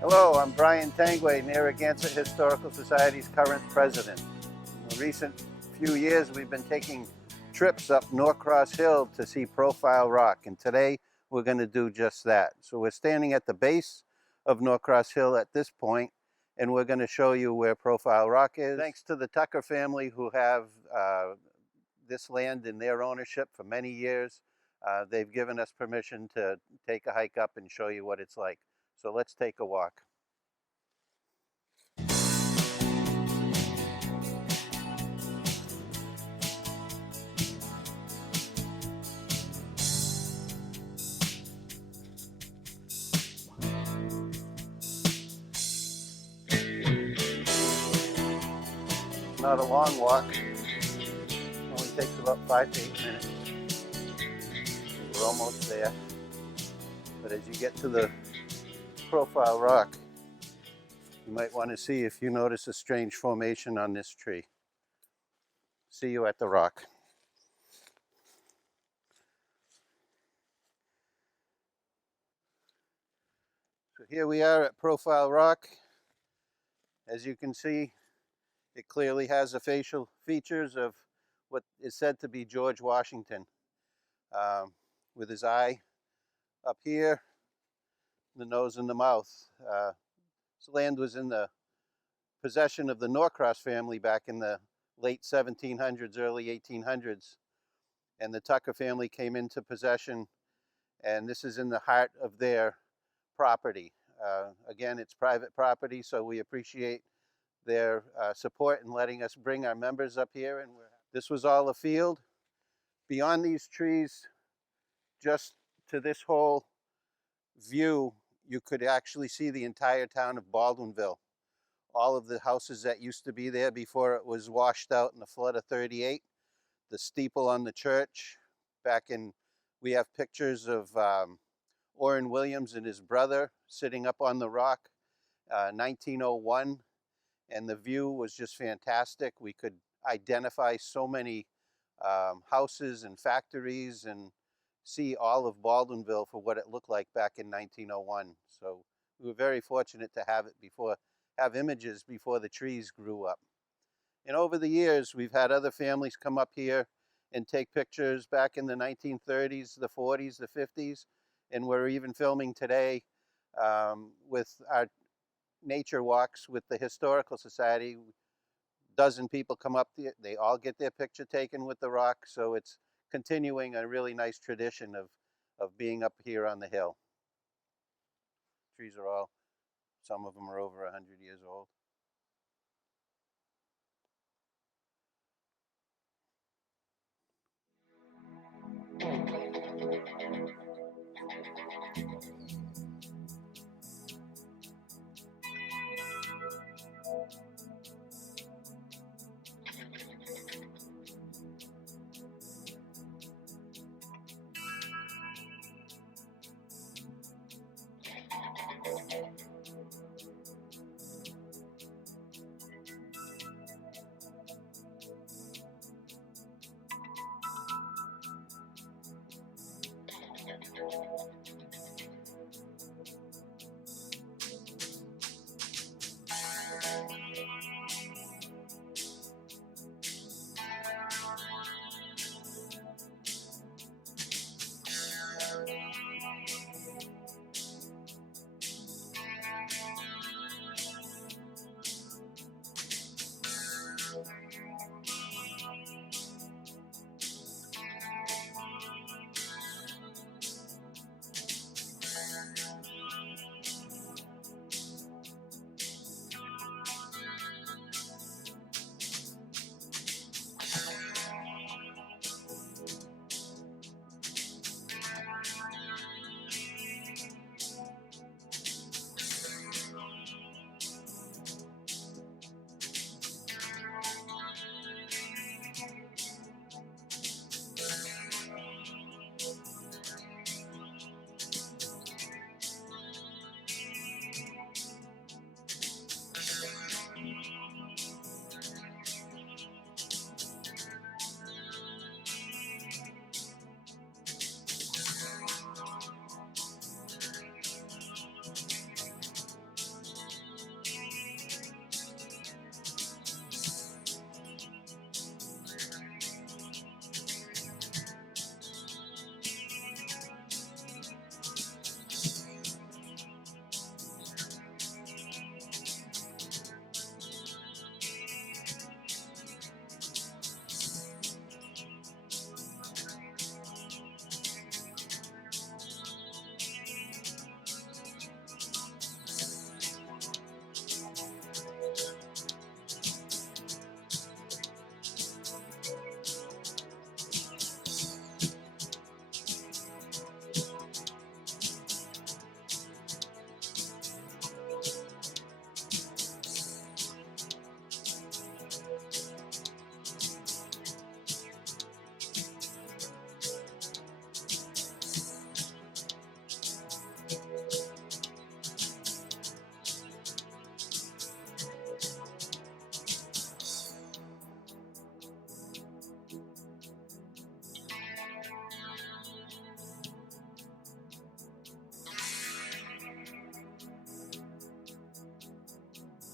Hello, I'm Brian Tangway, Narragansett Historical Society's current president. In the recent few years, we've been taking trips up Norcross Hill to see Profile Rock, and today we're going to do just that. So we're standing at the base of Norcross Hill at this point, and we're going to show you where Profile Rock is. Thanks to the Tucker family who have this land in their ownership for many years. They've given us permission to take a hike up and show you what it's like. So let's take a walk. Not a long walk. Only takes about 5 to 8 minutes. We're almost there. But as you get to the Profile Rock, you might want to see if you notice a strange formation on this tree. See you at the rock. So here we are at Profile Rock. As you can see, it clearly has the facial features of what is said to be George Washington, with his eye up here, the nose and the mouth. This land was in the possession of the Norcross family back in the late 1700s, early 1800s, and the Tucker family came into possession, and this is in the heart of their property. Again, it's private property, so we appreciate their support in letting us bring our members up here. And this was all a field. Beyond these trees, just to this whole view, you could actually see the entire town of Baldwinville. All of the houses that used to be there before it was washed out in the flood of '38. The steeple on the church. We have pictures of Orrin Williams and his brother sitting up on the rock, 1901. And the view was just fantastic. We could identify so many houses and factories and see all of Baldwinville for what it looked like back in 1901. So we were very fortunate to have images before the trees grew up. And over the years, we've had other families come up here and take pictures back in the 1930s, the 40s, the 50s, and we're even filming today with our nature walks with the Historical Society. A dozen people come up, they all get their picture taken with the rock, so it's continuing a really nice tradition of being up here on the hill. Trees are some of them are over 100 years old.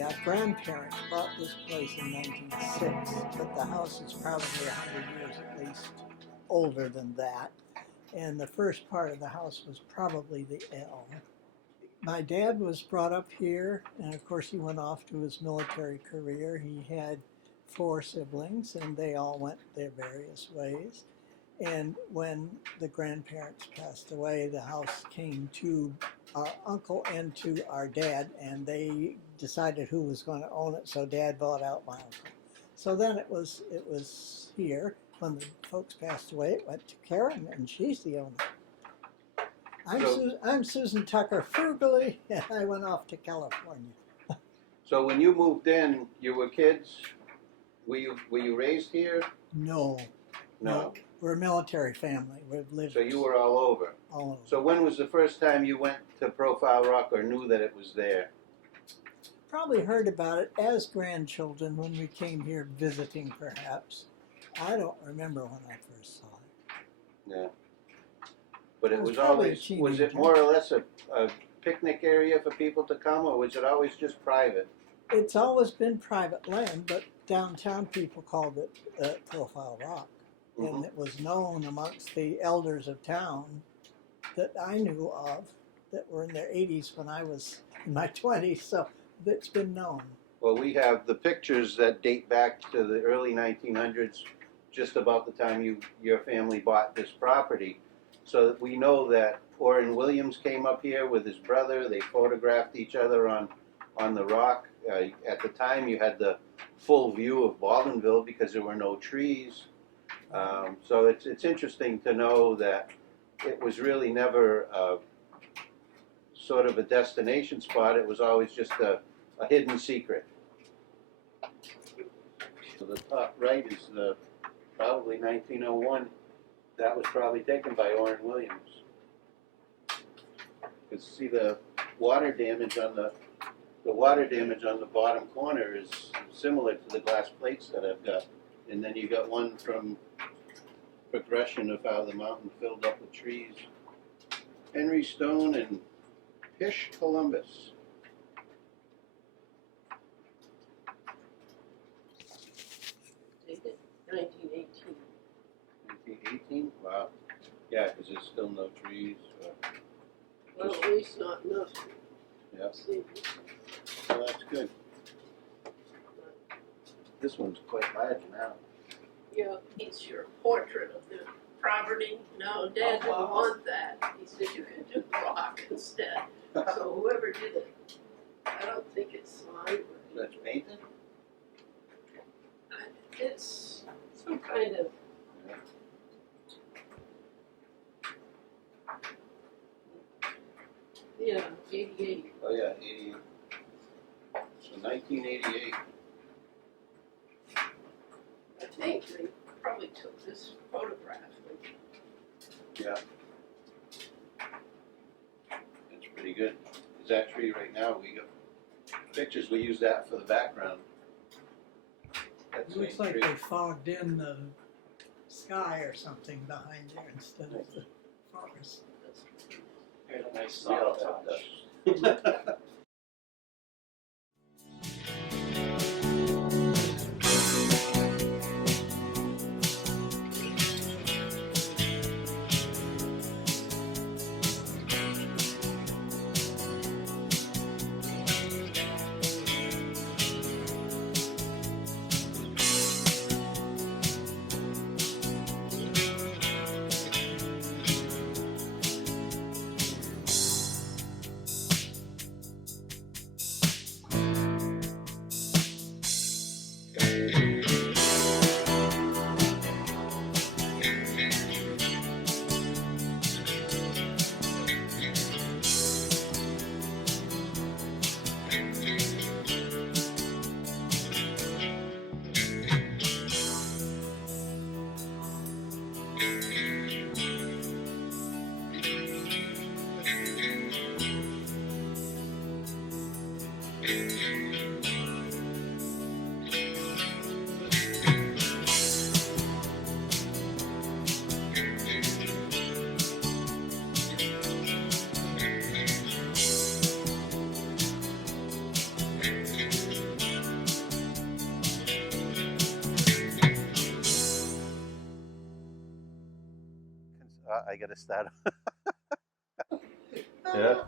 Our grandparents bought this place in 1906, but the house is probably 100 years at least older than that. And the first part of the house was probably the L. My dad was brought up here, and of course he went off to his military career. He had 4 siblings, and they all went their various ways. And when the grandparents passed away, the house came to our uncle and to our dad, and they decided who was going to own it. So Dad bought out my uncle. So then it was here. When the folks passed away, it went to Karen, and she's the owner. I'm Susan Tucker frugally, and I went off to California. So when you moved in, you were kids. Were you raised here? No. We're a military family. We've lived. So you were all over. All over. So when was the first time you went to Profile Rock or knew that it was there? Probably heard about it as grandchildren when we came here visiting, perhaps. I don't remember when I first saw it. Yeah. But it was probably always, was it more or less a picnic area for people to come, or was it always just private? It's always been private land, but downtown people called it Profile Rock. Mm-hmm. And it was known amongst the elders of town that I knew of that were in their 80s when I was in my 20s, so it's been known. Well, we have the pictures that date back to the early 1900s, just about the time your family bought this property. So we know that Orrin Williams came up here with his brother. They photographed each other on the rock. At the time, you had the full view of Baldwinville because there were no trees. So it's interesting to know that it was really never sort of a destination spot. It was always just a hidden secret. So the top right is probably 1901. That was probably taken by Orrin Williams. You can see the water damage on the bottom corner is similar to the glass plates that I've got. And then you got one from progression of how the mountain filled up with trees. Henry Stone and Pish Columbus. Dated 1918. 1918? Wow. Yeah, because there's still no trees. Well, at least not enough. Yeah. Well, that's good. This one's quite large now. Yeah, it's your portrait of the property. No, Dad didn't want that. He said you could do rock instead. So whoever did it, I don't think it's slime. That's painted? It's some kind of. Yeah, 88. Oh yeah, 88. So 1988. I think they probably took this photograph. Yeah. That's pretty good. Is that tree right now? We got pictures. We use that for the background. It looks like they fogged in the sky or something behind there instead of the forest. Here's a nice subtle touch. I gotta start. Yeah.